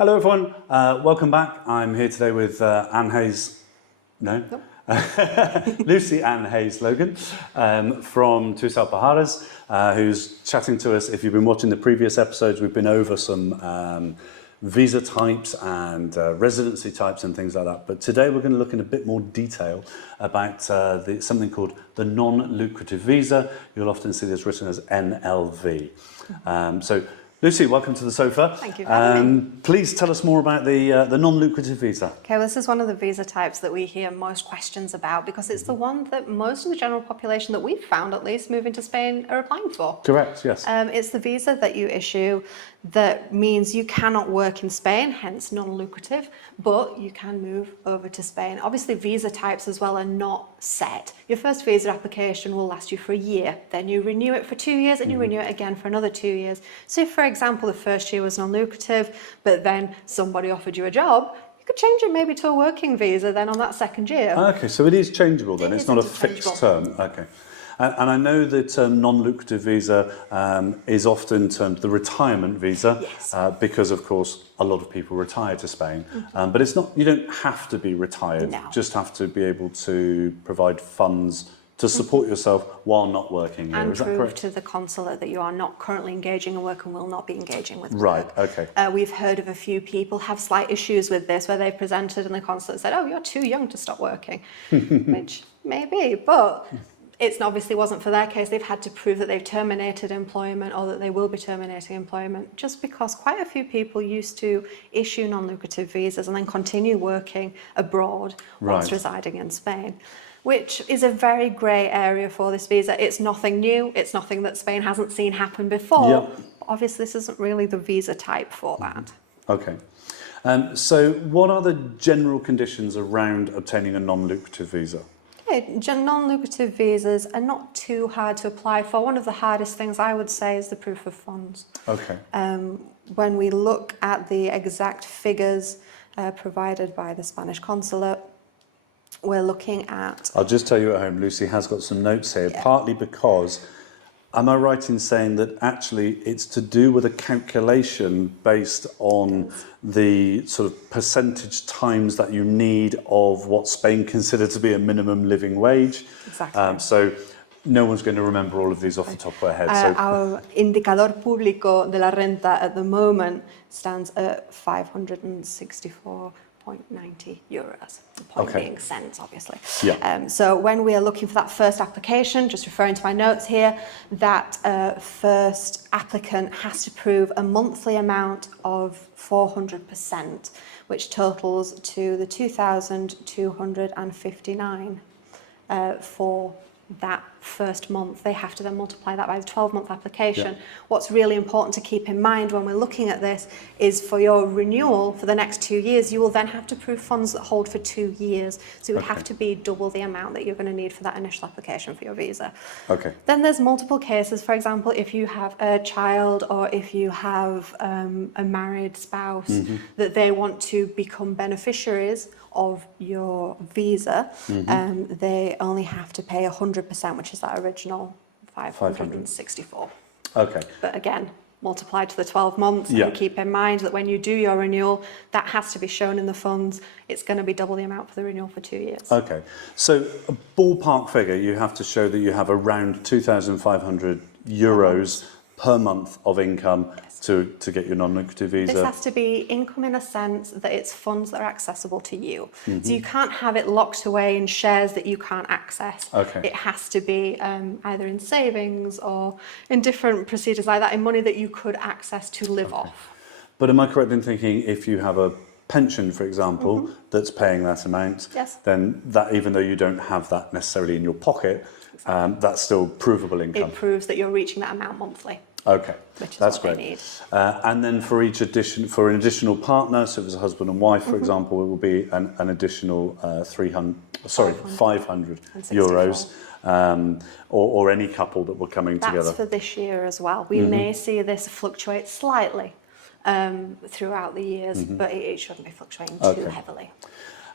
Hello everyone, welcome back. I'm here today with Anne Hayes, Nope. Lucy Ann Hayes Logan from Tusal Pajares, who's chatting to us. If you've been watching the previous episodes, we've been over some visa types and residency types and things like that. But today we're going to look in a bit more detail about something called the non-lucrative visa. You'll often see this written as NLV. So Lucy, welcome to the sofa. Thank you for having me. Please tell us more about the non-lucrative visa. Okay, well, this is one of the visa types that we hear most questions about because it's the one that most of the general population that we've found, at least, moving to Spain are applying for. Correct, yes. It's the visa that you issue that means you cannot work in Spain, hence non-lucrative, but you can move over to Spain. Obviously, visa types as well are not set. Your first visa application will last you for a year, then you renew it for 2 years and you renew it again for another 2 years. So if, for example, the first year was non-lucrative, but then somebody offered you a job, you could change it maybe to a working visa then on that second year. Okay, so it is changeable then, it's not a fixed term. Okay. And I know that non-lucrative visa is often termed the retirement visa, Yes. because of course a lot of people retire to Spain, but it's not, you don't have to be retired, No. just have to be able to provide funds to support yourself while not working here. And Is that prove correct? to the consulate that you are not currently engaging in work and will not be engaging with Right, work. okay. We've heard of a few people have slight issues with this where they've presented and the consulate said, oh, you're too young to stop working, which may be, but it obviously wasn't for their case. They've had to prove that they've terminated employment or that they will be terminating employment just because quite a few people used to issue non-lucrative visas and then continue working abroad whilst Right. residing in Spain, which is a very grey area for this visa. It's nothing new. It's nothing that Spain hasn't seen happen before. Yep. Obviously, this isn't really the visa type for that. Okay. So what are the general conditions around obtaining a non-lucrative visa? Non-lucrative visas are not too hard to apply for. One of the hardest things I would say is the proof of funds. Okay. When we look at the exact figures provided by the Spanish consulate, we're looking at... I'll just tell you at home, Lucy has got some notes here, Yeah. partly because, am I right in saying that actually it's to do with a calculation based on the sort of percentage times that you need of what Spain considered to be a minimum living wage? Exactly. So no one's going to remember all of these off the top of their head. So Our indicador público de la renta at the moment stands at 564.90 euros. The point Okay. being cents, obviously. Yeah. So when we are looking for that first application, just referring to my notes here, that first applicant has to prove a monthly amount of 400%, which totals to the 2,259 for that first month. They have to then multiply that by the 12-month application. Yeah. What's really important to keep in mind when we're looking at this is for your renewal for the next 2 years, you will then have to prove funds that hold for 2 years. So it would have to be double the amount that you're going to need for that initial application for your visa. okay. Then there's multiple cases. For example, if you have a child or if you have a married spouse that they want to become beneficiaries of your visa, they only have to pay 100%, which is that original 564. Okay. But again, multiplied to the 12 months, Yeah. and keep in mind that when you do your renewal, that has to be shown in the funds. It's going to be double the amount for the renewal for 2 years. Okay. So a ballpark figure, you have to show that you have around 2,500 euros per month of income to get your non-lucrative visa. This has to be income in a sense that it's funds that are accessible to you. So you can't have it locked away in shares that you can't access. Okay. It has to be either in savings or in different procedures like that, in money that you could access to live off. But am I correct in thinking if you have a pension, for example, that's paying that amount, Yes. then that, even though you don't have that necessarily in your pocket, that's still provable income? It proves that you're reaching that amount monthly. Okay, Which is that's what they great. need. And then for an additional partner, so if it's a husband and wife, for example, it will be an additional 500 euros, or any couple that were coming together. That's for this year as well. We may see this fluctuate slightly throughout the years, but it shouldn't be fluctuating too heavily.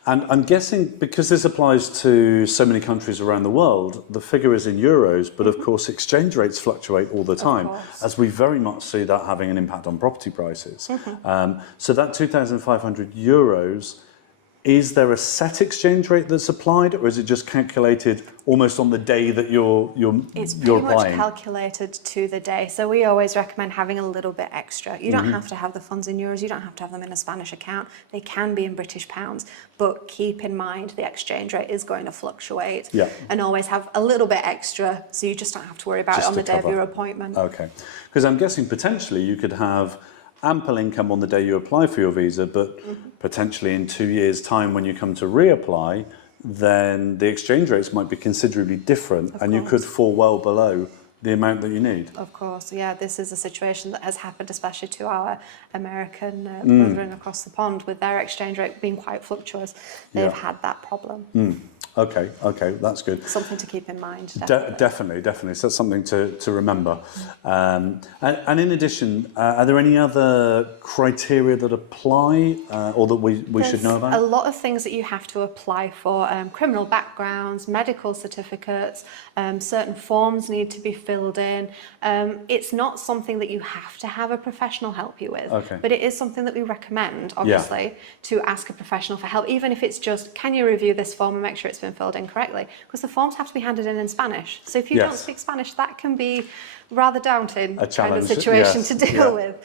And I'm guessing because this applies to so many countries around the world, the figure is in euros, but of course exchange rates fluctuate all the time, as we very much see that having an impact on property prices. So that €2,500, is there a set exchange rate that's applied, or is it just calculated almost on the day that you're It's you're pretty much applying? calculated to the day. So we always recommend having a little bit extra. You don't have to have the funds in euros, you don't have to have them in a Spanish account. They can be in British pounds, but keep in mind the exchange rate is going to fluctuate. Yeah. And always have a little bit extra so you just don't have to worry about Just it on the to day of cover. your appointment. Okay, because I'm guessing potentially you could have ample income on the day you apply for your visa, but potentially in 2 years' time when you come to reapply, then the exchange rates might be considerably different, and you could fall well below the amount that you need. Of course, yeah, this is a situation that has happened especially to our American brethren across the pond with their exchange rate being quite fluctuous. They've had that problem. Okay, that's good. Something to keep in mind. Definitely. So that's something to remember. And in addition, are there any other criteria that apply or that we should know about? A lot of things that you have to apply for, criminal backgrounds, medical certificates, certain forms need to be filled in. It's not something that you have to have a professional help you with, but it is something that we recommend, obviously, to ask a professional for help, even if it's just, can you review this form and make sure it's been filled in correctly? Because the forms have to be handed in Spanish. So if you don't speak Spanish, that can be rather daunting kind of situation to deal with.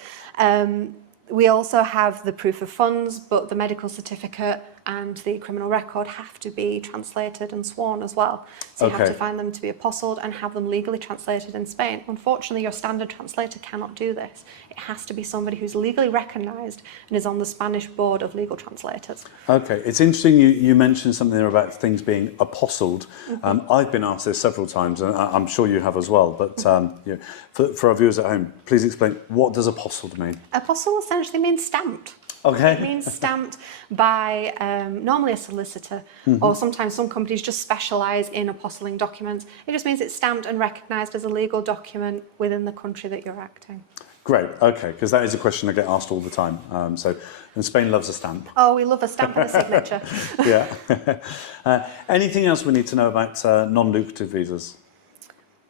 We also have the proof of funds, but the medical certificate and the criminal record have to be translated and sworn as well. So you have to find them to be apostilled and have them legally translated in Spain. Unfortunately, your standard translator cannot do this. It has to be somebody who's legally recognised and is on the Spanish board of legal translators. Okay, it's interesting you mentioned something there about things being apostilled. I've been asked this several times, and I'm sure you have as well, but for our viewers at home, please explain, what does apostilled mean? Apostle essentially means stamped. Okay. It means stamped by normally a solicitor, or sometimes some companies just specialise in apostilling documents. It just means it's stamped and recognised as a legal document within the country that you're acting. Great, okay, because that is a question I get asked all the time. And Spain loves a stamp. Oh, we love a stamp and a signature. Anything else we need to know about non-lucrative visas?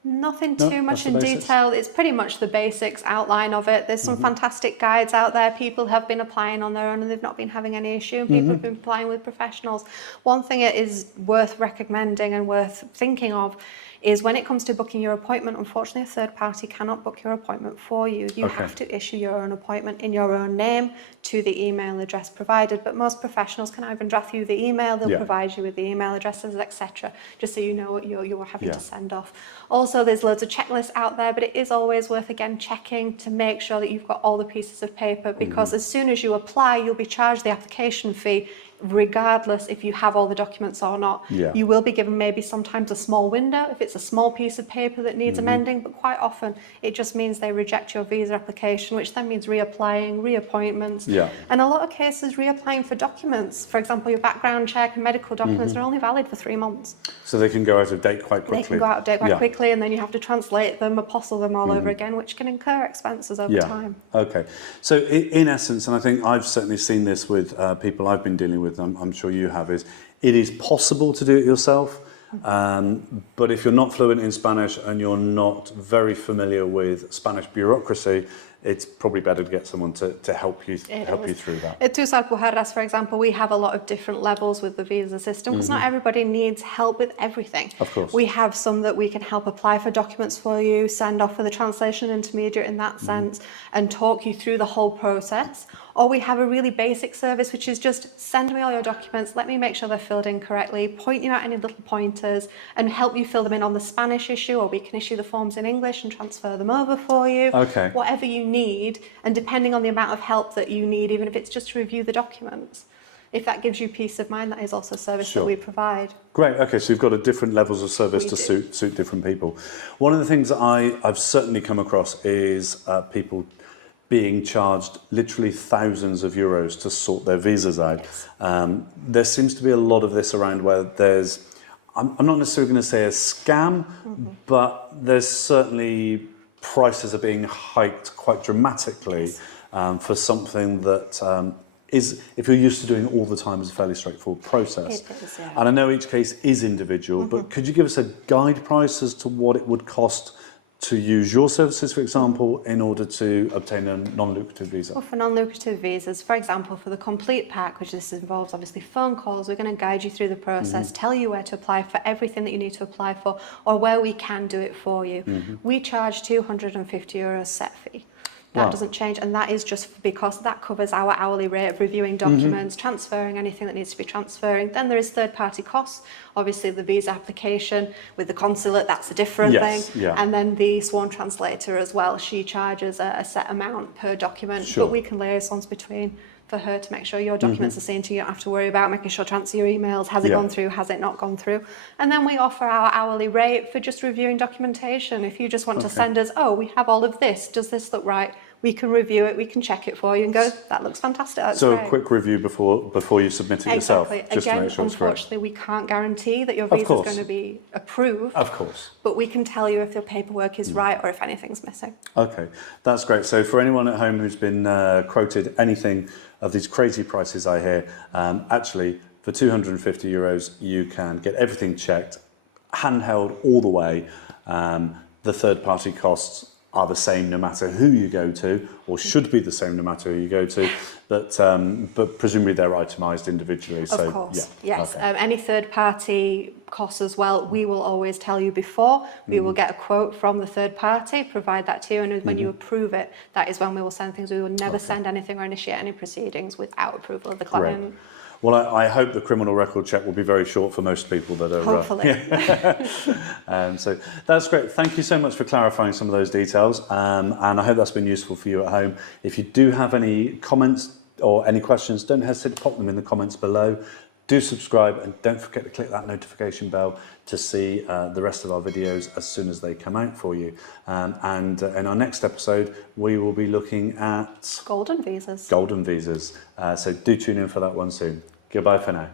Nothing too much in detail. It's pretty much the basics outline of it. There's some fantastic guides out there. People have been applying on their own and they've not been having any issue. People have been applying with professionals. One thing it is worth recommending and worth thinking of is when it comes to booking your appointment, unfortunately, a third party cannot book your appointment for you. You have to issue your own appointment in your own name to the email address provided. But most professionals can even draft you the email. They'll provide you with the email addresses, etc., just so you know what you're having to send off. Also, there's loads of checklists out there, but it is always worth, again, checking to make sure that you've got all the pieces of paper, because as soon as you apply, you'll be charged the application fee regardless if you have all the documents or not. You will be given maybe sometimes a small window if it's a small piece of paper that needs amending, but quite often it just means they reject your visa application, which then means reapplying, reappointments, and a lot of cases reapplying for documents. For example, your background check and medical documents are only valid for 3 months. So they can go out of date quite quickly. They can go out of date quite quickly, and then you have to translate them, apostle them all over again, which can incur expenses over time. Okay. So in essence, and I think I've certainly seen this with people I've been dealing with, I'm sure you have, is it is possible to do it yourself, but if you're not fluent in Spanish and you're not very familiar with Spanish bureaucracy, it's probably better to get someone to help you through that. At Tusal Pujarras, for example, we have a lot of different levels with the visa system, because not everybody needs help with everything. Of course. We have some that we can help apply for documents for you, send off for the translation intermediate in that sense, and talk you through the whole process. Or we have a really basic service, which is just send me all your documents, let me make sure they're filled in correctly, point you out any little pointers, and help you fill them in on the Spanish issue, or we can issue the forms in English and transfer them over for you. Okay. Whatever you need, and depending on the amount of help that you need, even if it's just to review the documents. If that gives you peace of mind, that is also a service that we provide. Great, okay, so you've got different levels of service to suit different people. One of the things that I've certainly come across is people being charged literally thousands of euros to sort their visas out. There seems to be a lot of this around where there's, I'm not necessarily going to say a scam, but there's certainly prices are being hiked quite dramatically for something that is, if you're used to doing it all the time, is a fairly straightforward process. It is, yeah. And I know each case is individual, but could you give us a guide price as to what it would cost to use your services, for example, in order to obtain a non-lucrative visa? Well, for non-lucrative visas, for example, for the complete pack, which this involves obviously phone calls, we're going to guide you through the process, tell you where to apply for everything that you need to apply for, or where we can do it for you. We charge €250 set fee. That Wow. doesn't change, and that is just because that covers our hourly rate of reviewing documents, transferring anything that needs to be transferring. Then there is third-party costs. Obviously, the visa application with the consulate, that's a different Yes, thing. yeah. And then the sworn translator as well. She charges a set amount per document, Sure. but we can liaise between for her to make sure your documents are seen to you. You don't have to worry about making sure to answer your emails. Has it Yeah. gone through? Has it not gone through? And then we offer our hourly rate for just reviewing documentation. If you just want to send us, oh, we have all of this. Does this look right? We can review it. We can check it for you and go, that looks fantastic. That's So great. a quick review before you submit it yourself, Exactly. just to Again, make sure it's correct. unfortunately, we can't guarantee that your visa is course. going to be approved, Of course. but we can tell you if the paperwork is right or if anything's missing. Okay, that's great. So for anyone at home who's been quoted anything of these crazy prices I hear, actually for €250 you can get everything checked, handheld all the way. The third party costs are the same no matter who you go to, or should be the same no matter who you go to, but presumably they're itemised individually. So, Of course, yeah, yes. okay. Any third-party costs as well, we will always tell you before. We will get a quote from the third party, provide that to you, and when you approve it, that is when we will send things. We will never send anything or initiate any proceedings without approval of the Great. client. Well, I hope the criminal record check will be very short for most people that are. Hopefully. So that's great. Thank you so much for clarifying some of those details, and I hope that's been useful for you at home. If you do have any comments or any questions, don't hesitate to pop them in the comments below. Do subscribe and don't forget to click that notification bell to see the rest of our videos as soon as they come out for you. And in our next episode, we will be looking at Golden visas. golden visas. So do tune in for that one soon. Goodbye for now.